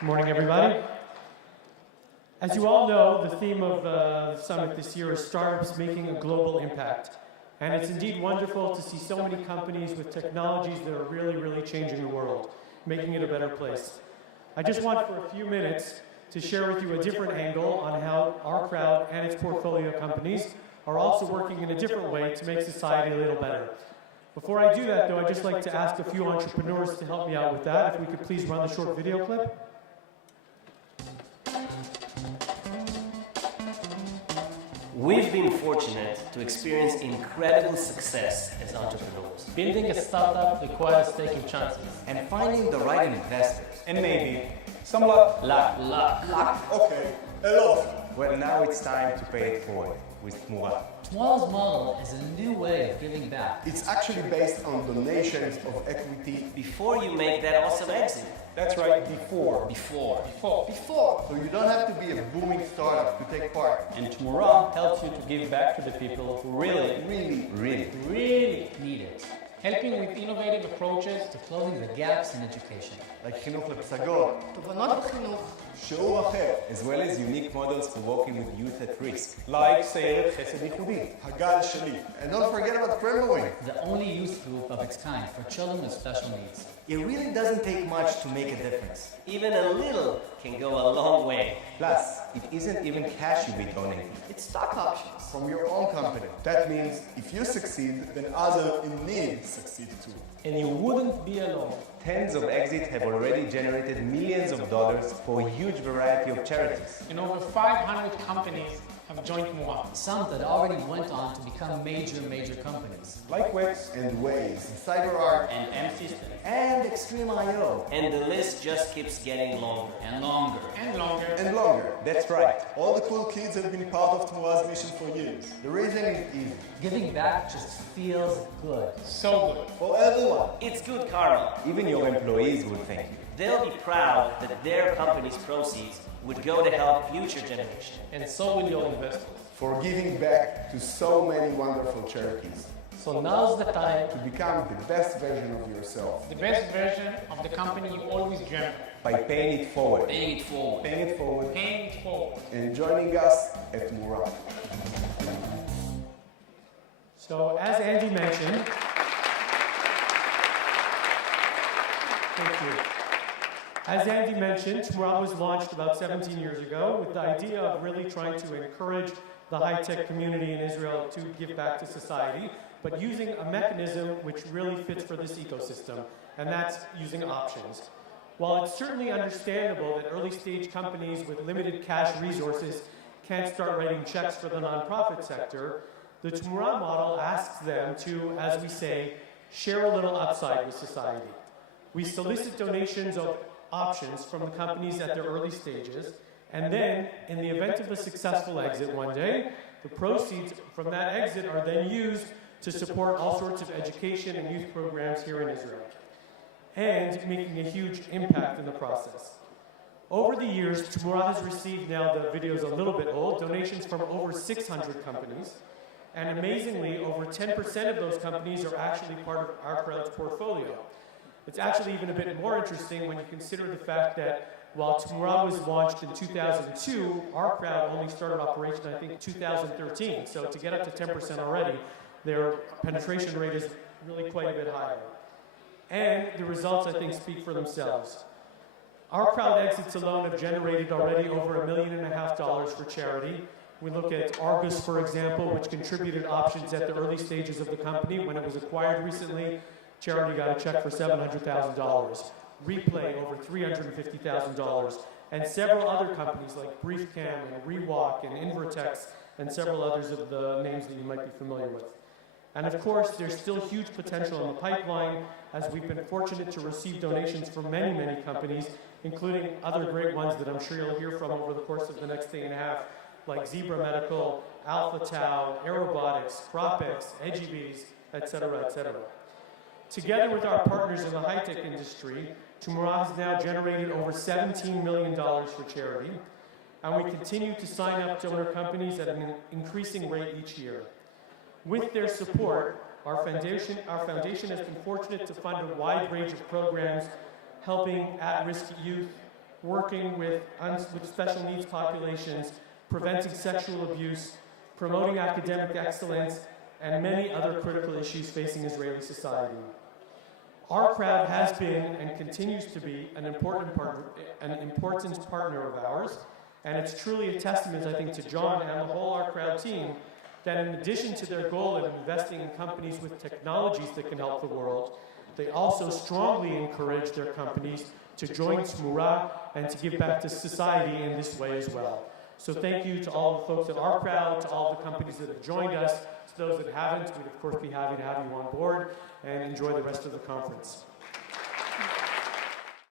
Good morning, everybody. As you all know, the theme of the summit this year is startups making a global impact. And it's indeed wonderful to see so many companies with technologies that are really changing the world, making it a better place. I just want for a few minutes to share with you a different angle on how OurCrowd and its portfolio companies are also working in a different way to make society a little better. Before I do that, though, I'd just like to ask a few entrepreneurs to help me out with that. If we could please run the short video clip. We've been fortunate to experience incredible success as entrepreneurs. Building a startup requires taking chances. And finding the right investors. And maybe some luck. Luck. Okay, a lot of luck. Well, now it's time to pay it forward with Tmura. Tmura's model is a new way of giving back. It's actually based on donations of equity. Before you make that awesome exit. That's right, before. Before. So you don't have to be a booming startup to take part. And Tmura helps you to give back to the people who really need it. helping with innovative approaches To closing the gaps in education. Like חינוך לפסגות, תובנות בחינוך, שיעור אחר, As well as unique models for working with youth at risk. like סיירת חסד ייחודי, הגל שלי. And don't forget about Friendly. The only youth group of its kind for children with special needs. It really doesn't take much to make a difference. Even a little can go a long way. Plus, it isn't even cash you'll be donating. it's stock options. From your own company. That means if you succeed, then others in need succeed too. and you wouldn't be alone. Tens of exits have already generated millions of dollars for a huge variety of charities. And over 500 companies have joined Tmura. Some that already went on to become major companies. Like Wix and Waze, CyberArk, And M Systems. And Extreme.io. And the list just keeps getting longer. And longer. And longer. and longer. That's right. All the cool kids have been part of Tmura's mission for years. The reason is easy. Giving back just feels good. So good. For everyone. It's good karma. Even your employees will thank you. They'll be proud that their company's proceeds would go to help future generations. And so will your investors. For giving back to so many wonderful charities. So now's the time To become the best version of yourself. the best version of the company you always dreamt of. By paying it forward. Paying it forward. Paying it forward Paying it forward. and joining us at Tmura. So, as Andy mentioned, thank you. As Andy mentioned, Tmura was launched about 17 years ago with the idea of really trying to encourage the high-tech community in Israel to give back to society, but using a mechanism which really fits for this ecosystem, and that's using options. While it's certainly understandable that early-stage companies with limited cash resources can't start writing checks for the nonprofit sector, the Tmura model asks them to, as we say, share a little upside with society. We solicit donations of options from the companies at their early stages, and then, in the event of a successful exit one day, the proceeds from that exit are then used to support all sorts of education and youth programs here in Israel, and making a huge impact in the process. Over the years, Tmura has received, now the video's a little bit old, donations from over 600 companies, and amazingly, over 10% of those companies are actually part of OurCrowd's portfolio. It's actually even a bit more interesting when you consider the fact that while Tmura was launched in 2002, OurCrowd only started operation, I think, 2013. So to get up to 10% already, their penetration rate is really quite a bit higher. And the results, I think, speak for themselves. OurCrowd exits alone have generated already over $1.5 million for charity. We look at Argus, for example, which contributed options at the early stages of the company. When it was acquired recently, charity got a check for $700,000. Replay over $350,000. And several other companies like BriefCam and Rewalk and Invertex and several others of the names that you might be familiar with. And of course, there's still huge potential in the pipeline, as we've been fortunate to receive donations from many companies, including other great ones that I'm sure you'll hear from over the course of the next day and a half, like Zebra Medical, Alpha Tau, Aerobotics, Cropex, Edgybees, etc. Together with our partners in the high-tech industry, Tmura has now generated over $17 million for charity, and we continue to sign up donor companies at an increasing rate each year. With their support, our foundation has been fortunate to fund a wide range of programs helping at-risk youth, working with special needs populations, preventing sexual abuse, promoting academic excellence, and many other critical issues facing Israeli society. OurCrowd has been and continues to be an important partner of ours, and it's truly a testament, I think, to John and the whole OurCrowd team that in addition to their goal of investing in companies with technologies that can help the world, they also strongly encourage their companies to join Tmura and to give back to society in this way as well. So thank you to all the folks at OurCrowd, to all the companies that have joined us, to those that haven't. We'd of course be happy to have you on board, and enjoy the rest of the conference.